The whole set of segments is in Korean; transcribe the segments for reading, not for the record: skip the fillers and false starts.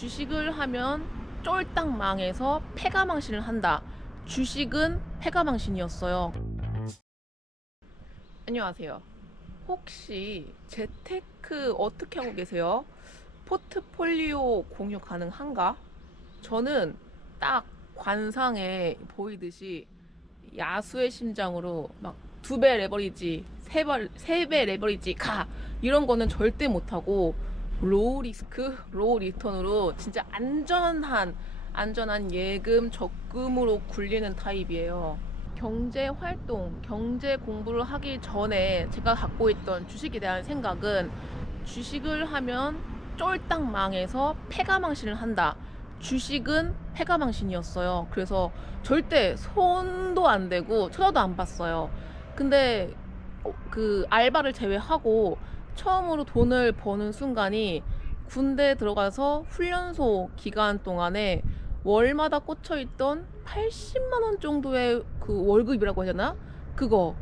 주식을 하면 쫄딱 망해서 패가망신을 한다. 주식은 패가망신이었어요. 안녕하세요. 혹시 재테크 어떻게 하고 계세요? 포트폴리오 공유 가능한가? 저는 딱 관상에 보이듯이 야수의 심장으로 막 2배 레버리지, 3배 레버리지 가! 이런 거는 절대 못하고 로우 리스크, 로우 리턴으로 진짜 안전한 예금, 적금으로 굴리는 타입이에요. 경제 활동, 경제 공부를 하기 전에 제가 갖고 있던 주식에 대한 생각은 주식을 하면 쫄딱 망해서 패가망신을 한다. 주식은 패가망신이었어요. 그래서 절대 손도 안 대고 쳐다도 안 봤어요. 근데 그 알바를 제외하고 처음으로 돈을 버는 순간이 군대 들어가서 훈련소 기간 동안에 월마다 꽂혀있던 80만 원 정도의 그 월급이라고 해야 되나? 그거.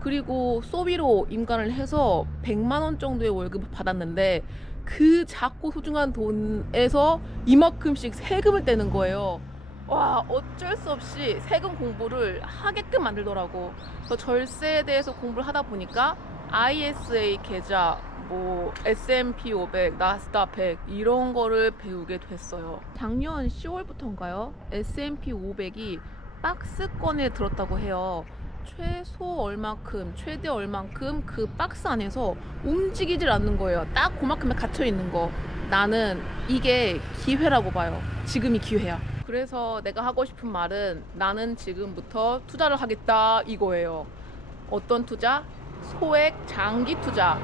그리고 소비로 임관을 해서 100만 원 정도의 월급을 받았는데 그 작고 소중한 돈에서 이만큼씩 세금을 떼는 거예요. 와, 어쩔 수 없이 세금 공부를 하게끔 만들더라고. 그래서 절세에 대해서 공부를 하다 보니까 ISA 계좌, 뭐 S&P 500, 나스닥 100 이런 거를 배우게 됐어요. 작년 10월부터인가요? S&P 500이 박스권에 들었다고 해요. 최소 얼만큼, 최대 얼만큼 그 박스 안에서 움직이질 않는 거예요. 딱 그만큼에 갇혀 있는 거. 나는 이게 기회라고 봐요. 지금이 기회야. 그래서 내가 하고 싶은 말은 나는 지금부터 투자를 하겠다 이거예요. 어떤 투자? 소액 장기 투자.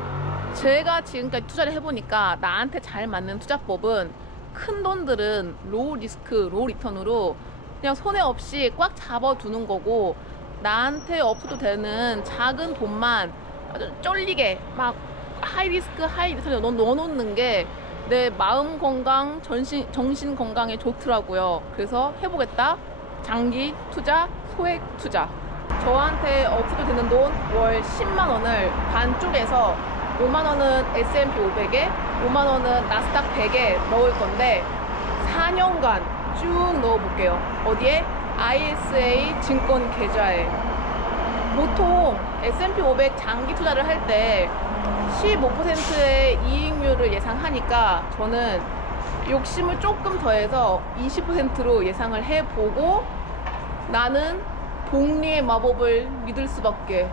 제가 지금까지 투자를 해보니까 나한테 잘 맞는 투자법은 큰 돈들은 로우 리스크, 로우 리턴으로 그냥 손해 없이 꽉 잡아두는 거고, 나한테 없어도 되는 작은 돈만 아주 쫄리게 막 하이 리스크, 하이 리턴에 넣어놓는 게 내 마음 건강, 정신 건강에 좋더라고요. 그래서 해보겠다. 장기 투자, 소액 투자. 저한테 없어도 되는 돈 월 10만 원을 반쪽에서 5만 원은 S&P 500에 5만 원은 나스닥 100에 넣을 건데 4년간 쭉 넣어볼게요. 어디에? ISA 증권 계좌에. 보통 S&P 500 장기 투자를 할 때 15%의 이익률을 예상하니까 저는 욕심을 조금 더해서 20%로 예상을 해보고 나는 복리의 마법을 믿을 수밖에.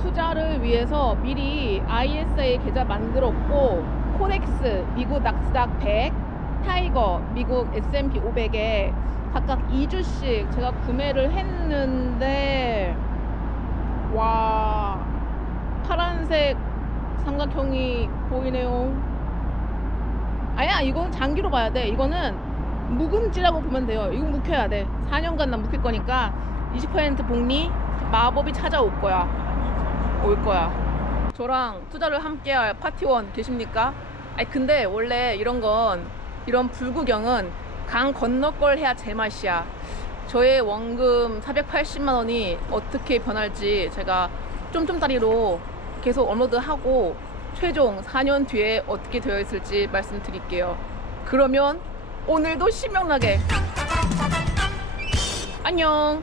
투자를 위해서 미리 ISA 계좌 만들었고, 코덱스 미국 나스닥 100, 타이거 미국 S&P 500에 각각 2주씩 제가 구매를 했는데, 와, 파란색 삼각형이 보이네요. 아니야, 이건 장기로 봐야 돼. 이거는 묵은지라고 보면 돼요. 이거 묵혀야 돼. 4년간 난 묵힐 거니까 20% 복리 마법이 찾아올 거야. 올 거야. 저랑 투자를 함께할 파티원 계십니까? 아니 근데 원래 이런 불구경은 강 건너 걸 해야 제맛이야. 저의 원금 480만 원이 어떻게 변할지 제가 쫌쫌다리로 계속 업로드하고 최종 4년 뒤에 어떻게 되어 있을지 말씀드릴게요. 그러면 오늘도 신명나게 안녕.